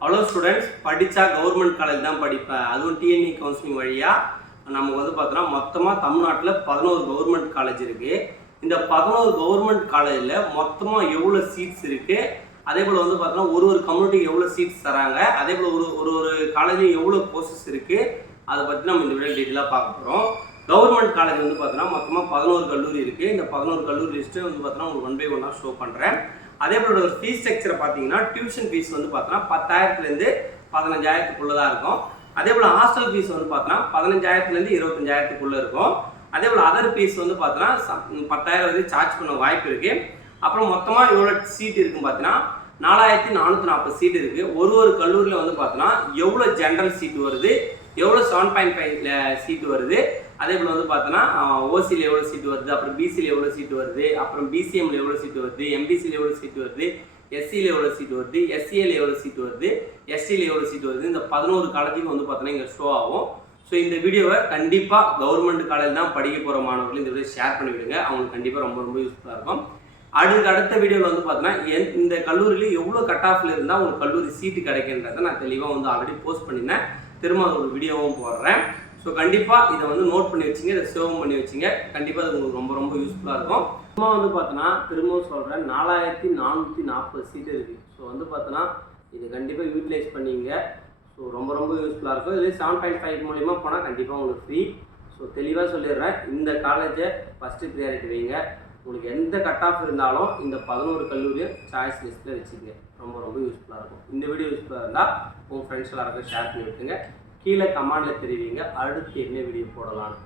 Hello students, படித்தா government college தான் படிப்பேன். அதுவும் டிஎன்இ கவுன்சிலிங் வழியாக நமக்கு வந்து பார்த்தோன்னா மொத்தமாக தமிழ்நாட்டில் 11 கவர்மெண்ட் காலேஜ் இருக்குது. இந்த 11 கவர்மெண்ட் காலேஜில் மொத்தமாக எவ்வளோ சீட்ஸ் இருக்குது, அதே போல் வந்து பார்த்தோன்னா ஒரு கம்யூனிட்டிக்கு எவ்வளோ சீட்ஸ் தராங்க, அதே போல் ஒரு காலேஜும் எவ்வளோ கோர்சஸ் இருக்குது, அதை பற்றி நம்ம இந்த வீடியோ டீட்டெயிலாக பார்க்க போகிறோம். கவர்மெண்ட் காலேஜ் வந்து பார்த்தோன்னா மொத்தமாக 11 கல்லூரி இருக்குது. இந்த 11 கல்லூரி லிஸ்ட்டு வந்து பார்த்தோன்னா உங்களுக்கு 1 by 1 ஷோ பண்ணுறேன். அதே போல ஒரு ஃபீஸ் ஸ்ட்ரக்சரை பார்த்தீங்கன்னா டியூஷன் ஃபீஸ் வந்து பார்த்தோன்னா 10,000லேருந்து 15,000க்குள்ளே தான் இருக்கும். அதே போல் ஹாஸ்டல் ஃபீஸ் வந்து பார்த்தோன்னா 15,000லேருந்து 25,000க்குள்ளே இருக்கும். அதே போல் அதர் ஃபீஸ் வந்து பார்த்தோன்னா 10,000 வரைக்கும் சார்ஜ் பண்ண வாய்ப்பு இருக்குது. அப்புறம் மொத்தமாக எவ்வளோ சீட் இருக்குன்னு பார்த்தீங்கன்னா 4,440 சீட் இருக்குது. ஒரு கல்லூரியில் வந்து பார்த்தோன்னா எவ்வளோ ஜென்ரல் சீட் வருது, எவ்வளோ 7.5 சீட்டு வருது, அதே போல் வந்து பார்த்தோன்னா ஓசியில் எவ்வளோ சீட்டு வருது, அப்புறம் பிசியில் எவ்வளோ சீட்டு வருது, அப்புறம் பிசிஎம்ல எவ்வளோ சீட்டு வருது, எம்பிசியில் எவ்வளோ சீட்டு வருது, எஸ்சியில் எவ்வளோ சீட்டு வருது, எஸ்சியில் எவ்வளோ சீட்டு வருது, எஸ்டியில் எவ்வளோ சீட்டு வருது, இந்த 11 காலேஜுக்கு வந்து பார்த்தோன்னா இங்கே ஷோ ஆகும். ஸோ இந்த வீடியோவை கண்டிப்பாக கவர்மெண்ட் காலேஜ் தான் படிக்க போகிற மாணவர்கள் இந்த வீடியோ ஷேர் பண்ணிவிடுங்க. அவங்களுக்கு கண்டிப்பாக ரொம்ப யூஸ்ஃபுல்லாக இருக்கும். அடுத்த வீடியோவில் வந்து பார்த்தோன்னா இந்த கல்லூரியில் எவ்வளோ கட் ஆஃபில் இருந்தால் உங்களுக்கு கல்லூரி சீட்டு கிடைக்கின்றதை நான் தெளிவாக வந்து ஆல்ரெடி போஸ்ட் பண்ணியிருந்தேன். திரும்ப ஒரு வீடியோவும் போடுறேன். ஸோ கண்டிப்பாக இதை வந்து நோட் பண்ணி வச்சுங்க, இதை சேவ் பண்ணி வச்சுங்க. கண்டிப்பாக அது உங்களுக்கு ரொம்ப யூஸ்ஃபுல்லாக இருக்கும். சும்மா வந்து பார்த்தோன்னா திரும்பவும் சொல்கிறேன், 4,440 சீட்டு இருக்குது. ஸோ வந்து பார்த்தோன்னா இது கண்டிப்பாக யூட்டிலைஸ் பண்ணிங்க. ஸோ ரொம்ப யூஸ்ஃபுல்லாக இருக்கும். இது 7.5 மூலிமா போனால் கண்டிப்பாக உங்களுக்கு ஃப்ரீ. ஸோ தெளிவாக சொல்லிடுறேன், இந்த காலேஜை ஃபஸ்ட்டு ப்ரியாரிட்டி வைங்க. உங்களுக்கு எந்த கட் ஆஃப் இருந்தாலும் இந்த 11 கல்லூரியை சாய்ஸ் லிஸ்ட்டில் வச்சுக்கங்க. ரொம்ப யூஸ்ஃபுல்லாக இருக்கும். இந்த வீடியோ யூஸ்ஃபுல்லாக இருந்தால் உங்கள் ஃப்ரெண்ட்ஸ் எல்லாருக்கும் ஷேர் பண்ணி விட்டுங்க. கீழே கமெண்டில் தெரிவிங்க அடுத்து என்ன வீடியோ போடலான்னு.